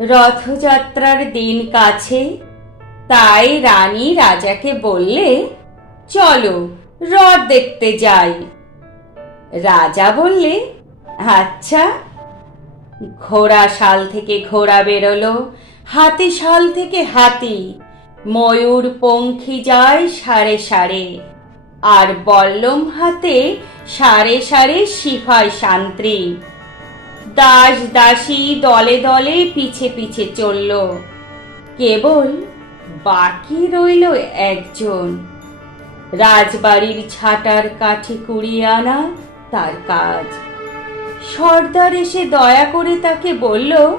রথযাত্রার দিন কাছে। তাই রানী রাজাকে বললে, চলো, রথ দেখতে যাই। রাজা বললে আচ্ছা। ঘোড়া শাল থেকে ঘোড়া বেরোলো, হাতি শাল থেকে হাতি। ময়ূর পঙ্খী যায় সারে সারে, আর বল্লম হাতে সারে সারে সিপাই শান্ত্রী দাস দাসী দলে দলে পিছে পিছে চলল। কেবল বাকি রইল একজন। রাজবাড়ির ছাটার কাঠি কুড়িয়ে আনা তার কাজ। সর্দার এসে দয়া করে তাকে বলল,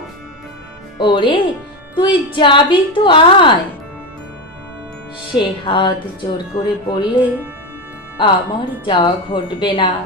ওরে, তুই যাবি তো আয়। সে হাত জোর করে বললে, আমার যাওয়া ঘটবে না।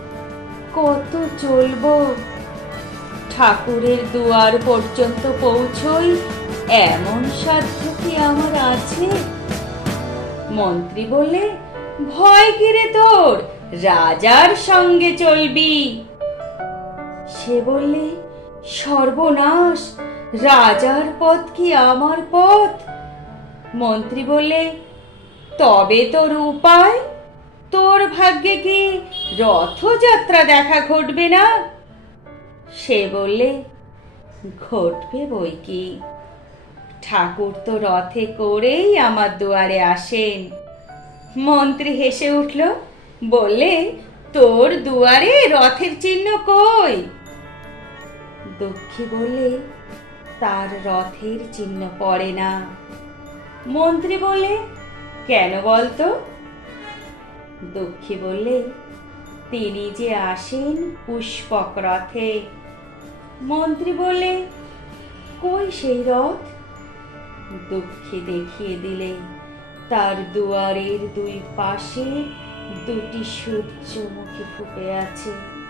কত চলবো? ঠাকুরের দুয়ার পর্যন্ত পৌঁছই? এমন সাধ্য কি আমার আছে? মন্ত্রী বলে, ভয় কিরে তোর? রাজার সঙ্গে চলবি। সে বললে, সর্বনাশ! রাজার পথ কি আমার পথ? মন্ত্রী বলে তবে তোর উপায় তোর ভাগ্যে কি রথযাত্রা দেখা ঘটবে না? সে বললে, ঘটবে বই কি। ঠাকুর তো রথে করেই আমার দুয়ারে আসেন। মন্ত্রী হেসে উঠল, বললে, তোর দুয়ারে রথের চিহ্ন কই? দুঃখী বললে, তার রথের চিহ্ন পড়ে না। মন্ত্রী বলে কেন বলতো? দুঃখী বললে তিনি যে আসেন পুষ্পক রথে মন্ত্রী বললে কই সেই রথ? দুঃখী দেখিয়ে দিলে, তার দুয়ারের দুই পাশে দুটি সূর্যমুখী ফুটে আছে।